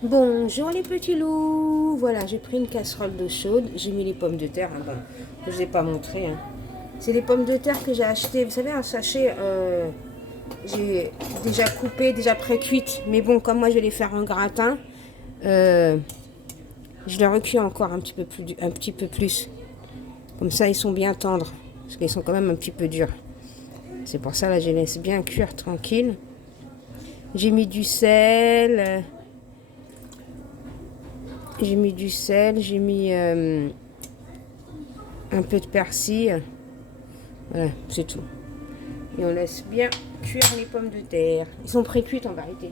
Bonjour les petits loups. Voilà, j'ai pris une casserole d'eau chaude. J'ai mis les pommes de terre. Bon, je ne vous ai pas montré. C'est les pommes de terre que j'ai achetées. Vous savez, un sachet, j'ai déjà coupé, déjà pré-cuites. Mais bon, comme moi je vais les faire en gratin, euh, je les recuis encore un petit peu plus. Comme ça, ils sont bien tendres. Parce qu'ils sont quand même un petit peu durs. C'est pour ça, là, je les laisse bien cuire tranquille. J'ai mis du sel. J'ai mis un peu de persil. Voilà, c'est tout. Et on laisse bien cuire les pommes de terre. Ils sont pré-cuites en vérité.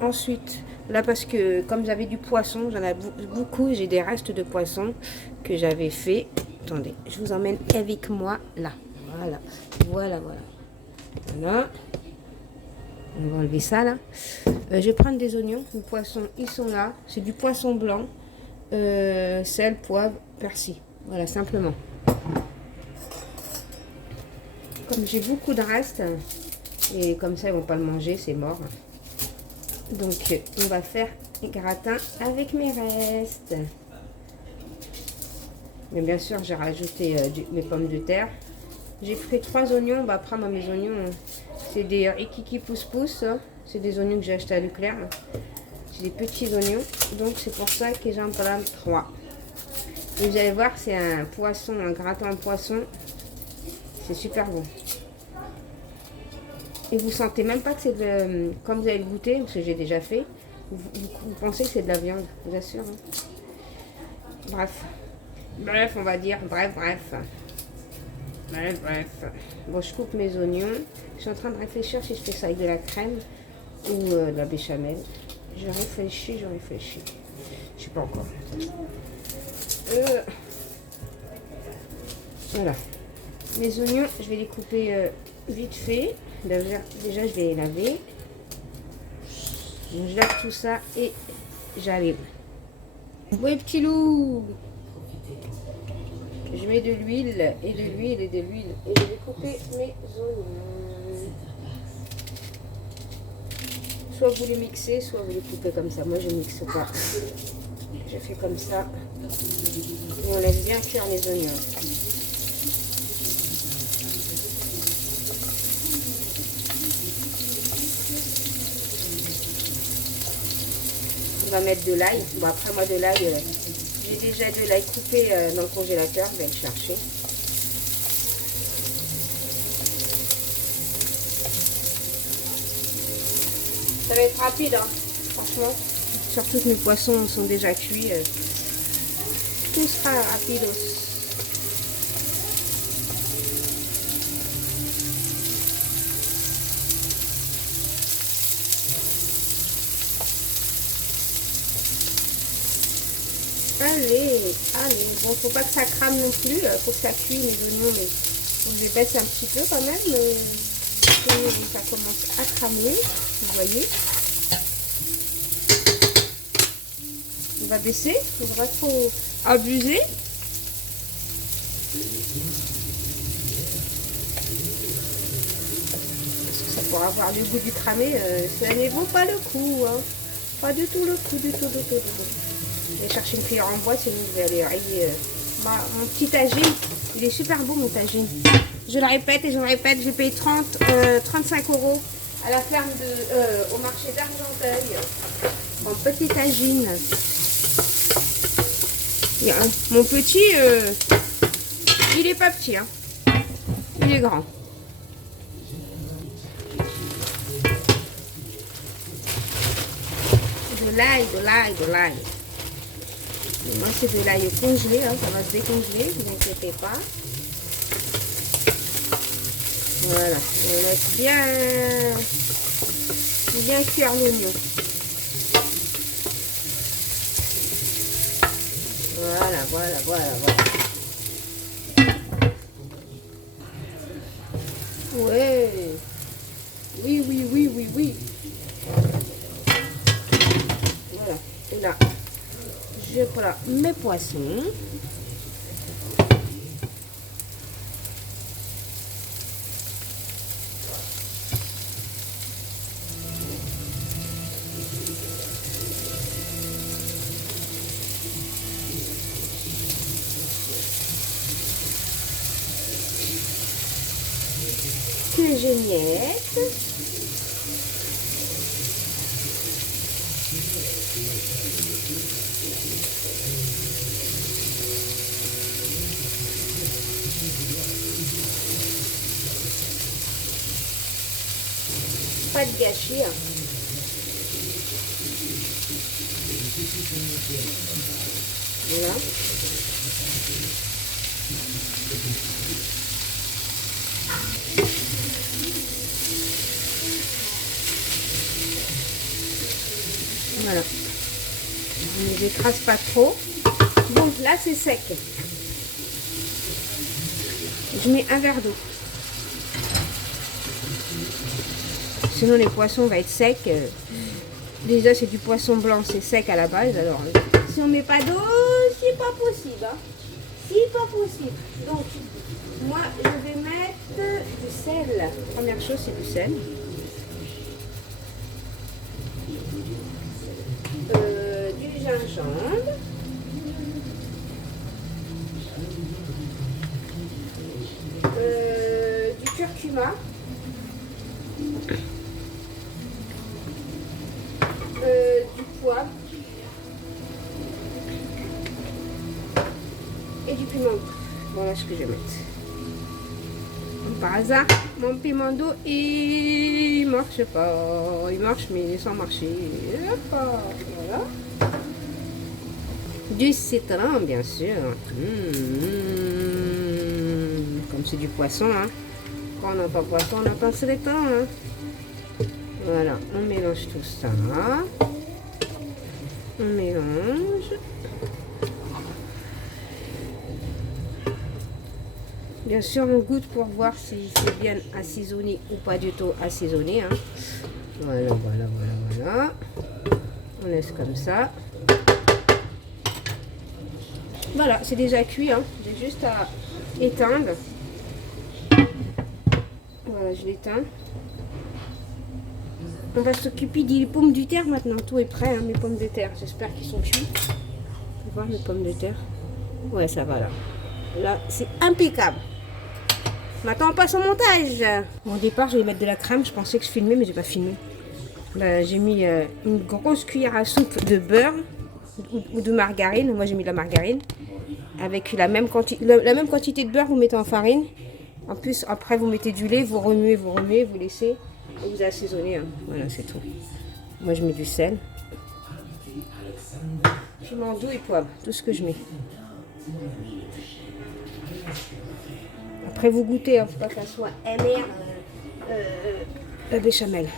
Ensuite, là parce que comme j'avais du poisson, j'en ai beaucoup, j'ai des restes de poisson que j'avais fait. Attendez, je vous emmène avec moi là. Voilà, voilà, voilà. Voilà. On va enlever ça là. Je vais prendre des oignons. Les poissons, ils sont là. C'est du poisson blanc. Sel, poivre, persil. Voilà, simplement. Comme j'ai beaucoup de restes, et comme ça ils vont pas le manger, c'est mort. Donc on va faire un gratin avec mes restes. Mais bien sûr j'ai rajouté mes pommes de terre. J'ai pris 3 oignons. Bah, après moi mes oignons, c'est des Rikiki pousse-pousse. C'est des oignons que j'ai acheté à Leclerc. C'est des petits oignons. Donc c'est pour ça que j'en prends 3. Et vous allez voir, c'est un poisson, un gratin de poisson. C'est super bon. Et vous sentez même pas que c'est de... Comme vous allez le goûter, parce que j'ai déjà fait, vous pensez que c'est de la viande, je vous assure. Bref. Bref, on va dire. Bref. Bon, je coupe mes oignons. Je suis en train de réfléchir si je fais ça avec de la crème ou de la béchamel. Je réfléchis. Je sais pas encore. Voilà. Mes oignons, je vais les couper vite fait. Déjà, je vais les laver. Donc, je lave tout ça et j'arrive. Oui, petit loup. Je mets de l'huile et de l'huile et de l'huile. Et je vais couper mes oignons. Soit vous les mixez, soit vous les coupez comme ça. Moi, je ne mixe pas. Je fais comme ça. Et on laisse bien cuire les oignons. On va mettre de l'ail. Bon, après, moi, de l'ail, j'ai déjà de l'ail coupé dans le congélateur. Je vais le chercher. Ça va être rapide, hein, franchement. Surtout que mes poissons sont déjà cuits. Tout sera rapide. Allez. Bon, faut pas que ça crame non plus. Faut que ça cuise mes oignons. Mais je les baisse un petit peu quand même. Ça commence à cramer. Vous voyez. On va baisser. Il ne faut pas trop abuser. Parce que ça pourra avoir le goût du cramé. Ça ne vaut pas le coup. Hein. Pas du tout le coup. Du tout. Je vais chercher une cuillère en bois, sinon je vais aller rayer mon petit tagine. Il est super beau mon tagine. Je le répète, j'ai payé 35 € à la ferme au marché d'Argenteuil. Mon petit tagine. Mon petit, il est pas petit, hein. Il est grand. De l'ail. Moi, c'est de l'ail congelé, hein, ça va se décongeler, ne vous inquiétez pas. Voilà, on laisse bien cuire l'oignon. Voilà. Ouais. Oui. Voilà, et là. Je prends mes poissons. j'émiette. Pas de gâchis. Hein. Voilà. Voilà. On ne les écrase pas trop. Donc là, c'est sec. Je mets un verre d'eau. Sinon, les poissons vont être secs. Déjà, c'est du poisson blanc, c'est sec à la base. Alors, si on ne met pas d'eau, c'est pas possible. Hein. C'est pas possible. Donc, moi, je vais mettre du sel. Première chose, c'est du sel. Du gingembre. Du curcuma. Du poivre. Et du piment. Voilà ce que je vais mettre. Par hasard, mon piment d'eau, il marche pas. Il marche, mais sans marcher. Voilà. Du citron, bien sûr. Comme c'est du poisson, hein. Quand on n'a pas poisson, on n'a pas citron. Hein. Voilà, on mélange tout ça. On mélange. Bien sûr, on goûte pour voir si c'est bien assaisonné ou pas du tout assaisonné. Hein. Voilà, voilà, voilà, voilà. On laisse comme ça. Voilà, c'est déjà cuit. Hein. J'ai juste à éteindre. Voilà, je l'éteins. On va s'occuper des pommes de terre maintenant. Tout est prêt, hein, mes pommes de terre. J'espère qu'ils sont cuits. On va voir mes pommes de terre. Ouais, ça va là. Là, c'est impeccable. Maintenant, on passe au montage. Bon, au départ, je vais mettre de la crème. Je pensais que je filmais, mais j'ai pas filmé. Là, j'ai mis une grosse cuillère à soupe de beurre ou de margarine. Moi, j'ai mis de la margarine. Avec la même quantité de beurre, vous mettez en farine. En plus, après, vous mettez du lait, vous remuez, vous laissez. Et vous assaisonnez. Hein. Voilà, c'est tout. Moi, je mets du sel. Piment doux et poivre. Tout ce que je mets. Après, vous goûtez. Il ne faut pas que ça soit amer. La béchamel.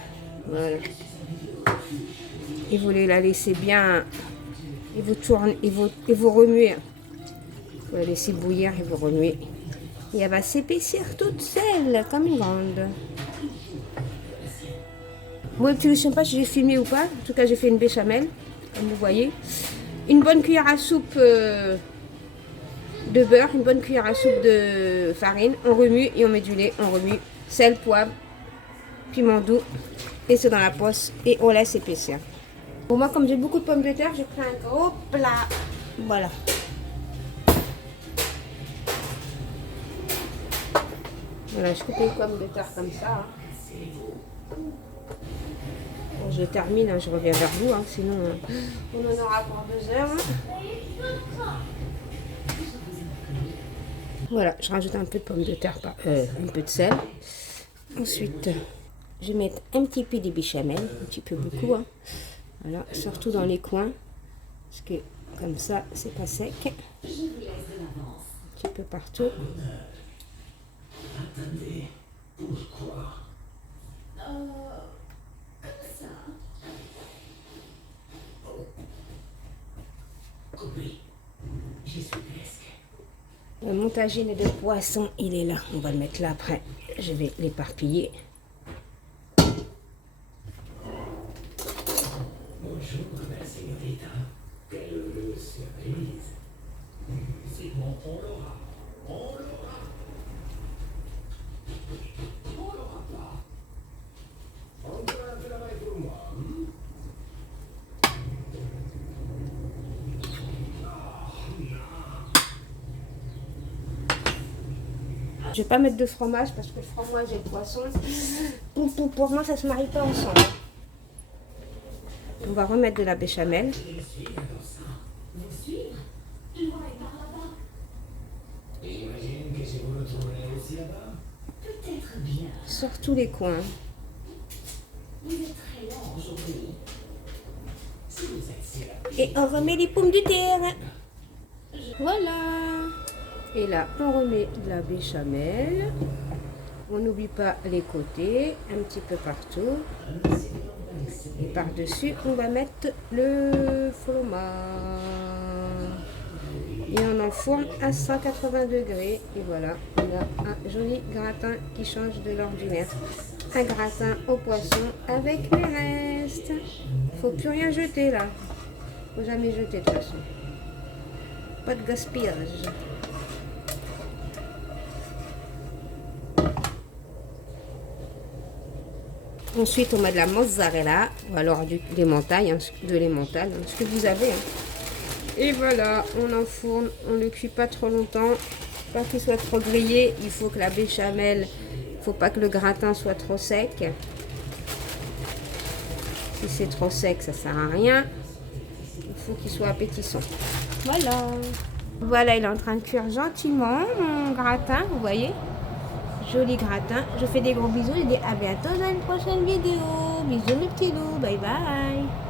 Voilà. Et vous la laissez bien. Et vous tournez. Et vous remuez. Vous la laissez bouillir et vous remuez. Et elle va s'épaissir toute seule, comme une grande. Moi, je ne sais pas si j'ai filmé ou pas. En tout cas, j'ai fait une béchamel, comme vous voyez. Une bonne cuillère à soupe de beurre, une bonne cuillère à soupe de farine. On remue et on met du lait, on remue. Sel, poivre, piment doux. Et c'est dans la poche et on laisse épaissir. Pour moi, comme j'ai beaucoup de pommes de terre, j'ai pris un gros plat. Voilà. Voilà, je coupe les pommes de terre comme ça. Hein. Bon, je termine, hein, je reviens vers vous, hein, sinon on en aura pour 2 heures. Hein. Voilà, je rajoute un peu de pommes de terre, un peu de sel. Ensuite, je vais mettre un petit peu de béchamel, un petit peu beaucoup. Hein. Voilà, surtout dans les coins, parce que comme ça, c'est pas sec. Un petit peu partout. Attendez, pourquoi? Comme ça. Oh. Oui, j'y suis presque. Le montagine de poisson, il est là. On va le mettre là après. Je vais l'éparpiller. Bonjour, belle señorita. Quelle surprise. C'est bon, on l'aura. On l'aura. On l'aura pas. Encore un peu la main pour moi. Je vais pas mettre de fromage parce que le fromage et le poisson, pour moi, ça se marie pas ensemble. On va remettre de la béchamel. Sur tous les coins. Et on remet les pommes de terre. Voilà. Et là, on remet de la béchamel. On n'oublie pas les côtés, un petit peu partout. Et par-dessus, on va mettre le fromage. Et on enfourne à 180 degrés. Et voilà, on a un joli gratin qui change de l'ordinaire. Un gratin au poisson avec les restes. Faut plus rien jeter là. Faut jamais jeter de toute façon. Pas de gaspillage. Ensuite, on met de la mozzarella ou alors de l'emmental, ce que vous avez. Et voilà, on enfourne, on ne cuit pas trop longtemps, pas qu'il soit trop grillé. Il faut que la béchamel, il ne faut pas que le gratin soit trop sec. Si c'est trop sec, ça ne sert à rien. Il faut qu'il soit appétissant. Voilà. Voilà, il est en train de cuire gentiment, mon gratin, vous voyez. Joli gratin. Je fais des gros bisous et dis à bientôt dans une prochaine vidéo. Bisous les petits loups. Bye bye.